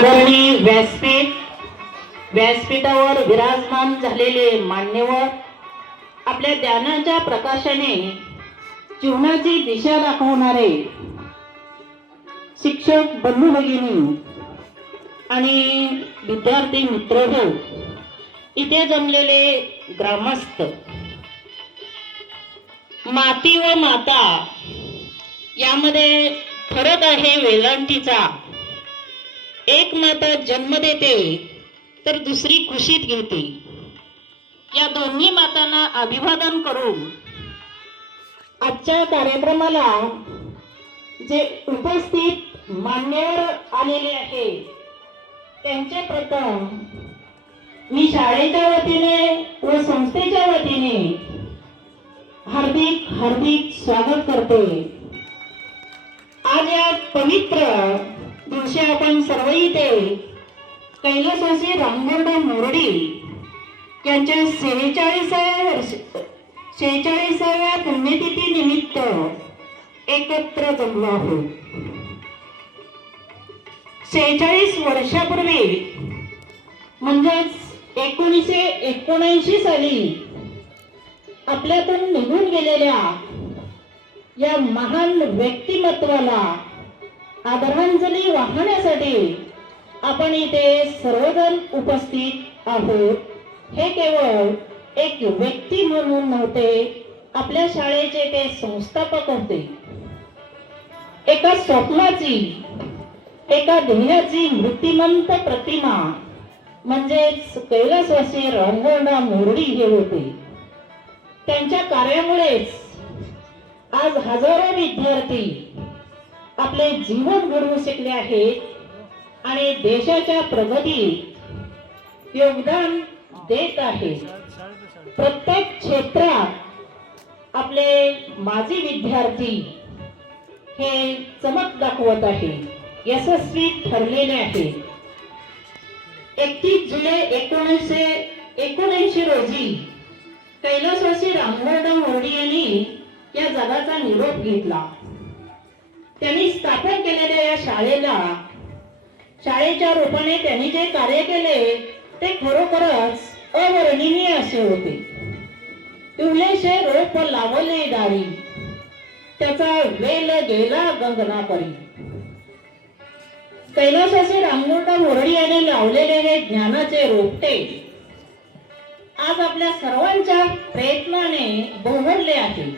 आदरणीय व्यासपीठ व्यासपीठावर विराजमान झालेले मान्यवर आपल्या ज्ञानाच्या प्रकाशाने जीवनाची दिशा दाखवणारे शिक्षक बंधू भगिनी आणि विद्यार्थी मित्र इथे जमलेले ग्रामस्थ माती व माता यामध्ये फरक आहे वेलांटीचा. एक माता जन्म देते तर दुसरी खुशीत घेते. या दोन्ही मातांना अभिवादन करून आजच्या कार्यक्रमाला जे उपस्थित मान्यवर आलेले आहे त्यांचे प्रथम मी शाळेच्या वतीने व संस्थेच्या वतीने हार्दिक हार्दिक स्वागत करते. आज या पवित्र दिवशी आपण सर्व इथे कैलासवासी रामगोंडा मोरडी यांच्या सेहेचाळीसाव्या वर्ष शेहेचाळीसाव्या पुण्यतिथी निमित्त एकत्र जमलो आहोत. शेहेचाळीस वर्षापूर्वी म्हणजेच एकोणीसशे एकोणऐंशी साली आपल्यातून निघून गेलेल्या या महान व्यक्तिमत्वाला आदरांजली वाहण्यासाठी आपण इथे सर्वजण उपस्थित आहोत. हे केवळ एक व्यक्ती म्हणून नव्हते आपल्या शाळेचे ते संस्थापक होते. एका स्वप्नाची एका ध्येयाची मूर्तिमंत प्रतिमा म्हणजेच कैलासवासी रामगोंडा मोरडी हे होते. त्यांच्या कार्यामुळेच आज हजारो विद्यार्थी आपले जीवन घडवू शकले आहेत आणि देशाच्या प्रगतीत योगदान देत आहेत प्रत्येक क्षेत्रात आपले माजी विद्यार्थी हे चमक दाखवत आहे. यशस्वी ठरलेले आहेत एकतीस जुलै एकोणीसशे एकोणऐंशी रोजी कैलासवासी रामगोंडा मोरडी यांनी या जगाचा निरोप घेतला. त्यांनी स्थापन केलेल्या या शाळेला शाळेच्या रूपाने त्यांनी जे कार्य केले ते खरोखरच अवर्णनीय असे होते. तुलेशे रोप लावले दारी त्याचा वेल गेला गगना परी कैलासाचे रामगोटा मोरडी याने लावलेले हे ज्ञानाचे रोपटे आज आपल्या सर्वांच्या प्रयत्नाने बहरले आहे.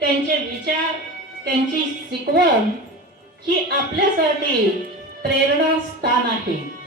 त्यांचे विचार त्यांची शिकवण ही आपल्यासाठी प्रेरणा स्थान आहे.